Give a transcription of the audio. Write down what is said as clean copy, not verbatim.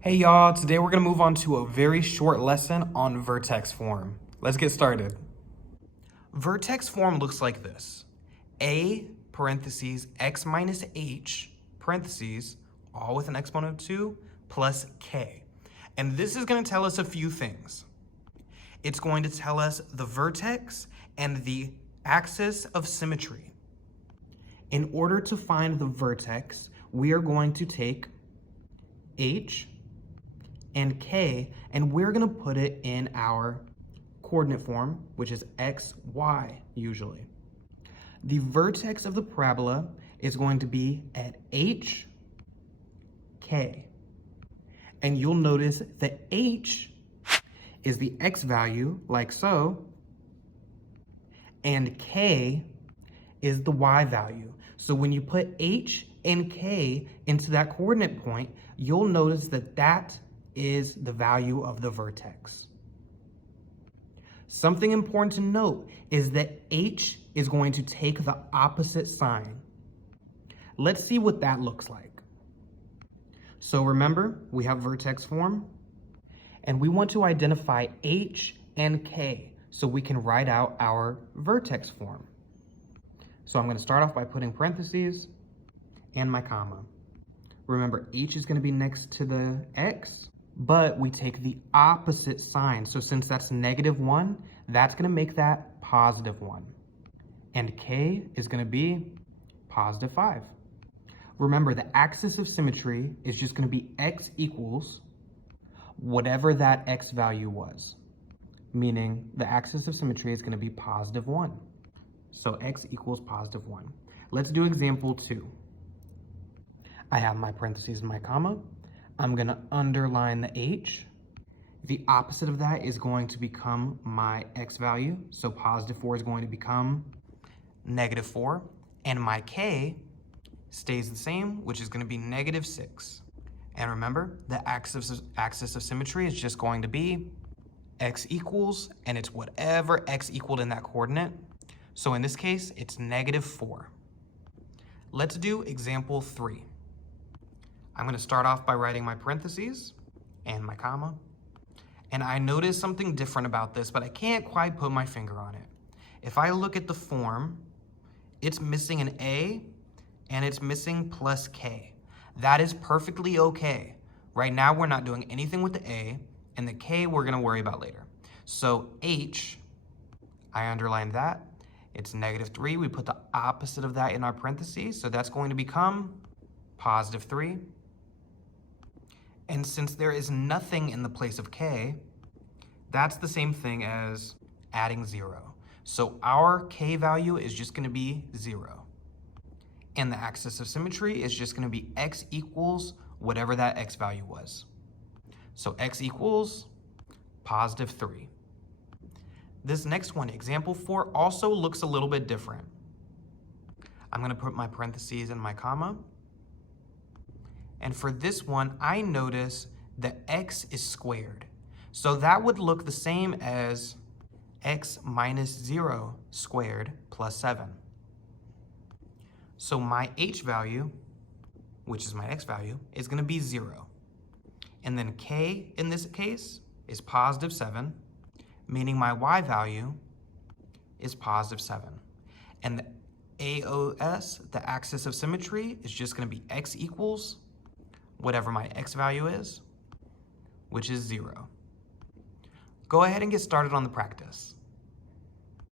Hey y'all, today we're gonna move on to a very short lesson on vertex form. Let's get started. Vertex form looks like this. A parentheses x minus h parentheses, all with an exponent of 2, plus k. And this is gonna tell us a few things. It's going to tell us the vertex and the axis of symmetry. In order to find the vertex, we are going to take h and k, and we're gonna put it in our coordinate form, which is x, y, usually. The vertex of the parabola is going to be at h, k. And you'll notice that h is the x value, like so, and k is the y value. So when you put h and k into that coordinate point, you'll notice that that is the value of the vertex. Something important to note is that h is going to take the opposite sign. Let's see what that looks like. So remember, we have vertex form, and we want to identify h and k so we can write out our vertex form. So I'm going to start off by putting parentheses and my comma. Remember, h is going to be next to the x, but we take the opposite sign. So since that's -1, that's going to make that +1. And k is going to be +5. Remember, the axis of symmetry is just going to be x equals whatever that x value was, meaning the axis of symmetry is going to be +1. So x equals +1. Let's do example 2. I have my parentheses and my comma. I'm going to underline the h. The opposite of that is going to become my x value. So +4 is going to become -4. And my k stays the same, which is going to be -6. And remember, the axis of symmetry is just going to be x equals, and it's whatever x equaled in that coordinate. So in this case, it's -4. Let's do example 3. I'm going to start off by writing my parentheses and my comma. And I noticed something different about this, but I can't quite put my finger on it. If I look at the form, it's missing an A and it's missing plus K. That is perfectly okay. Right now, we're not doing anything with the A, and the K we're going to worry about later. So H, I underlined that. It's -3. We put the opposite of that in our parentheses, so that's going to become +3. And since there is nothing in the place of k, that's the same thing as adding 0. So our k value is just going to be 0. And the axis of symmetry is just going to be x equals whatever that x value was. So x equals +3. This next one, example 4, also looks a little bit different. I'm going to put my parentheses and my comma. And for this one, I notice that x is squared. So that would look the same as x minus 0 squared plus 7. So my h value, which is my x value, is going to be 0. And then k in this case is +7, meaning my y value is +7. And the AOS, the axis of symmetry, is just going to be x equals whatever my x value is, which is 0. Go ahead and get started on the practice.